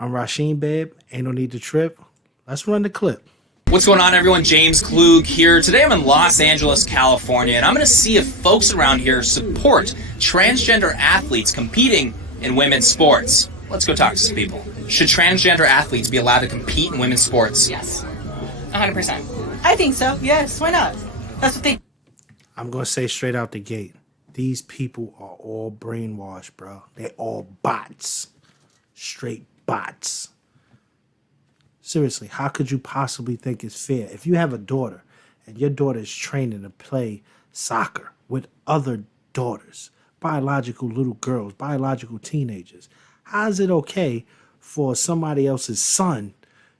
I'm Rasheen, babe. Ain't no need to trip. Let's run the clip. What's going on, everyone? James Klug here. Today I'm in Los Angeles, California, and I'm going to see if folks around here support transgender athletes competing in women's sports. Let's go talk to some people. Should transgender athletes be allowed to compete in women's sports? Yes. 100%. I think so. Yes. Why not? That's what they... I'm going to say straight out the gate. These people are all brainwashed, bro. They all bots. Straight bots. Seriously, how could you possibly think it's fair? If you have a daughter and your daughter is training to play soccer with other daughters, biological little girls, biological teenagers, how is it okay for somebody else's son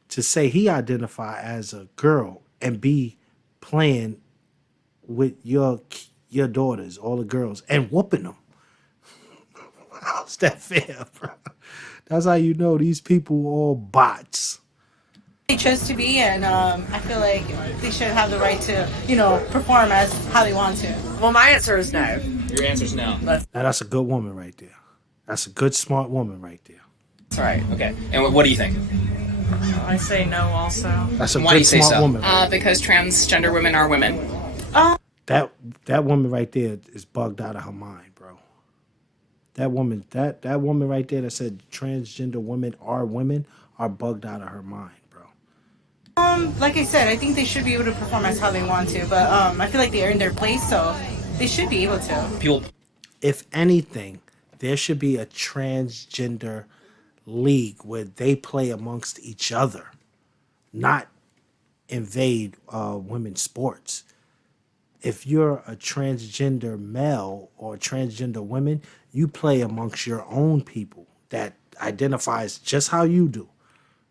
to say he identify as a girl and be playing with your daughters, all the girls, and whooping them? How's that fair, bro? That's how you know these people are all bots. They chose to be, and I feel like they should have the right to, perform as how they want to. Well, my answer is no. Your answer's no. Now, that's a good woman right there. That's a good, smart woman right there. That's right. Okay. And what do you think? I say no also. That's a Why do good, you say smart so? woman. Because transgender women are women. That woman right there is bugged out of her mind, bro. That woman right there that said transgender women are bugged out of her mind, bro. Like I said, I think they should be able to perform as how they want to, but I feel like they earned their place, so they should be able to. People. If anything, there should be a transgender league where they play amongst each other, not invade women's sports. If you're a transgender male or transgender woman, you play amongst your own people that identifies just how you do.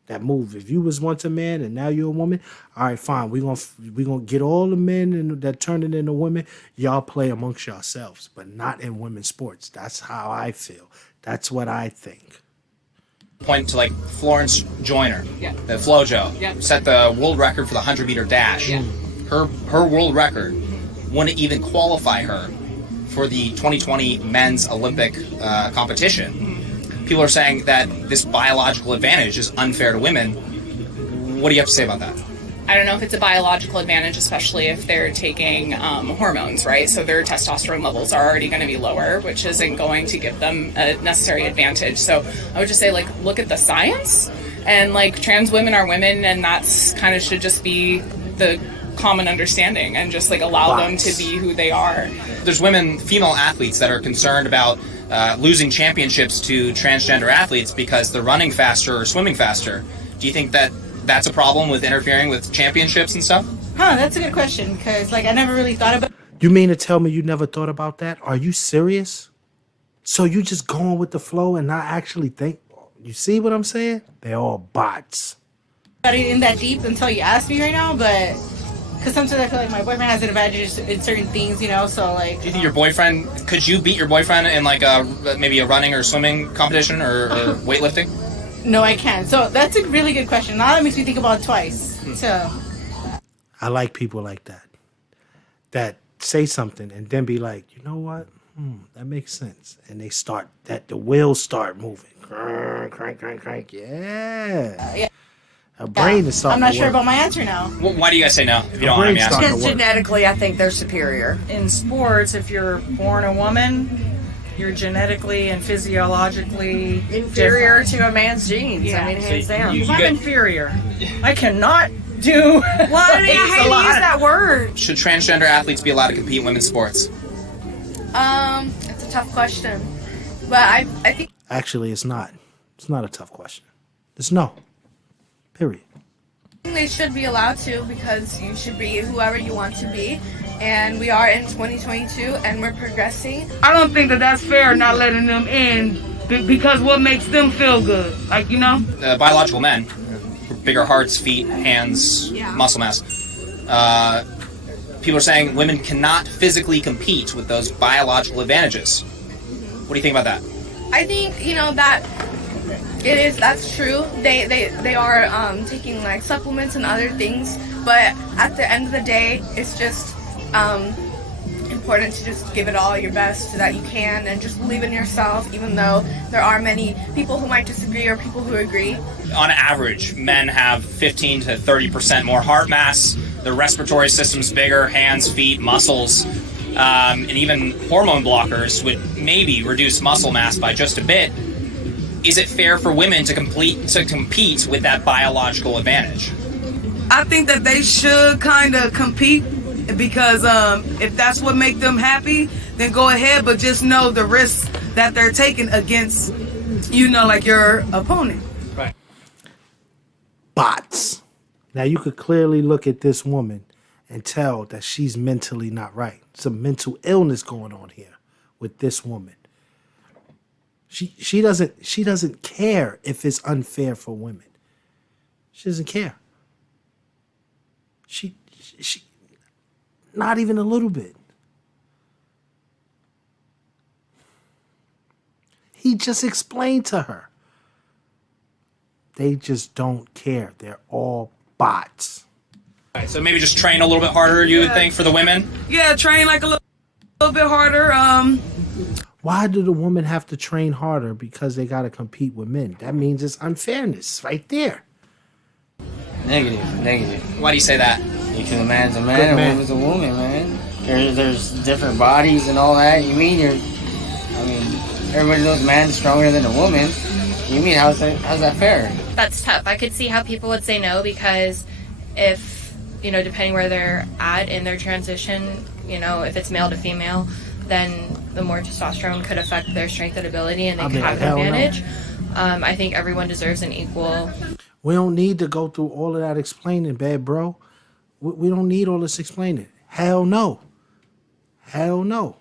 That move. If you was once a man and now you're a woman, all right, fine. We're gonna get all the men that turn it into women. Y'all play amongst yourselves, but not in women's sports. That's how I feel. That's what I think. Point to like Florence Joyner, Yeah. the FloJo, Yeah. set the world record for the 100-meter dash. Yeah. Her world record wouldn't even qualify her for the 2020 men's Olympic competition. People are saying that this biological advantage is unfair to women. What do you have to say about that? I don't know if it's a biological advantage, especially if they're taking hormones, right? So their testosterone levels are already going to be lower, which isn't going to give them a necessary advantage. So I would just say, look at the science, and trans women are women, and that's kind of should just be the common understanding, and just allow them to be who they are. There's female athletes that are concerned about losing championships to transgender athletes because they're running faster or swimming faster. Do you think that that's a problem with interfering with championships and stuff? That's a good question, because I never really thought about. You mean to tell me you never thought about that? Are you serious? So you just going with the flow and not actually think? You see what I'm saying? They're all bots. It in that deep until you asked me right now, but because sometimes I feel like my boyfriend has an advantage in certain things, so Do you think your boyfriend, could you beat your boyfriend in maybe a running or swimming competition or weightlifting? No, I can't. So that's a really good question. Now that makes me think about it twice. So I like people like that. That say something and then be like, you know what? That makes sense. And they start, the wheels start moving. Crank, crank, crank. Yeah. Yeah. Her brain is starting I'm not to sure work. about my answer now. Why do you guys say no, if you don't mind me asking? Because genetically, I think they're superior. In sports, if you're born a woman, you're genetically and physiologically Inferior different. to a man's genes. Yeah. I mean, hands So down. you- I'm inferior. I cannot do. Well, I mean, I hate to use that word. Should transgender athletes be allowed to compete in women's sports? It's a tough question, but I think Actually, it's not. It's not a tough question. It's no. Period. they should be allowed to, because you should be whoever you want to be, and we are in 2022 and we're progressing. I don't think that that's fair not letting them in because what makes them feel good. Biological men, bigger hearts, feet, hands, muscle mass. People are saying women cannot physically compete with those biological advantages. What do you think about that? I think that that's true. They are taking supplements and other things, but at the end of the day, it's just important to just give it all your best so that you can, and just believe in yourself, even though there are many people who might disagree or people who agree. On average, men have 15 to 30% more heart mass, their respiratory system's bigger, hands, feet, muscles, and even hormone blockers would maybe reduce muscle mass by just a bit. Is it fair for women to compete with that biological advantage? I think that they should kind of compete because if that's what make them happy, then go ahead. But just know the risks that they're taking against, like your opponent. Right. Bots. Now you could clearly look at this woman and tell that she's mentally not right. Some mental illness going on here with this woman. She doesn't care if it's unfair for women. She doesn't care. She not even a little bit. He just explained to her. They just don't care. They're all bots. Right, so maybe just train a little bit harder, you would think, for the women? Yeah, train like a little bit harder. Why do the women have to train harder because they got to compete with men? That means it's unfairness right there. Negative. Why do you say that? Because a man's a man and a woman's a woman, man. There's different bodies and all that. Everybody knows a man's stronger than a woman. You mean, how's that fair? That's tough. I could see how people would say no because if, depending where they're at in their transition, if it's male to female, then the more testosterone could affect their strength and ability and they could have an advantage. No. I think everyone deserves an equal. We don't need to go through all of that explaining, bad bro. We don't need all this explaining. Hell no. Hell no.